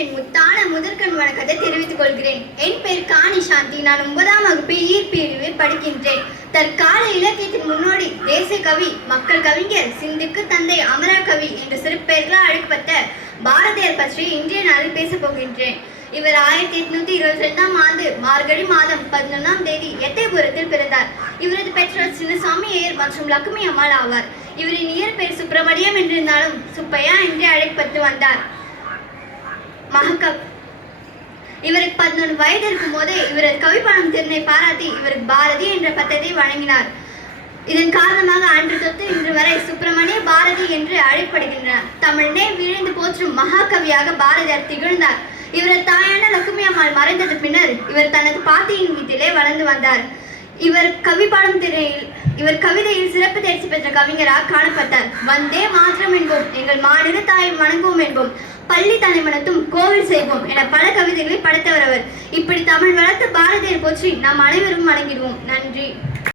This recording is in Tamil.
என் முத்தான முதற்கண் வணக்கத்தை தெரிவித்துக் கொள்கிறேன். என் பெயர் காணி சாந்தி. நான் 9ஆம் வகுப்பு ஈர்ப்பிரிவில் படிக்கின்றேன். தற்கால இலக்கியத்தின் முன்னோடி, தேசிய கவி, மக்கள் கவிஞர், சிந்துக்கு தந்தை, அமரா கவி என்ற சிறப்பெயர்களால் அழைக்கப்பட்ட பாரதியார் பற்றி இன்றைய நாளில் பேசப் போகின்றேன். இவர் 1822ஆம் ஆண்டு மார்கழி மாதம் 11ஆம் தேதி எட்டயபுரத்தில் பிறந்தார். இவரது பெற்றோர் சின்னசாமி ஐயர் மற்றும் லட்சுமி அம்மாள் ஆவார். இவரின் இயற்பெயர் சுப்பிரமணியம் என்றிருந்தாலும் சுப்பையா என்றே அழைக்கப்பட்டு வந்தார். இவருக்கு 11 வயது இருக்கும் போதே இவரது கவிப்பாடும் திறனை பாராட்டி இவருக்கு பாரதி என்ற பட்டத்தை வழங்கினார். இதன் காரணமாக அன்று தொட்டு இன்று வரை சுப்பிரமணிய பாரதி என்று அழைக்கப்படுகின்றனர். தமிழனே விழுந்து போற்றும் மகாகவியாக பாரதியார் திகழ்ந்தார். இவரது தாயான லட்சுமி அம்மாள் மறைந்தது பின்னர் இவர் தனது பாட்டியின் வீட்டிலே வளர்ந்து வந்தார். இவர் கவிதையில் சிறப்பு தேர்ச்சி பெற்ற கவிஞராக காணப்பட்டார். வந்தே மாற்றம் என்போம், எங்கள் மாநில தாயை வணங்குவோம் என்போம், பள்ளி தலைமனத்தும் கோவில் செய்வோம் என பல கவிதைகளை படைத்தவர் அவர். இப்படி தமிழ் வளர்த்த பாரதியை போற்றி நாம் அனைவரும் வணங்கிடுவோம். நன்றி.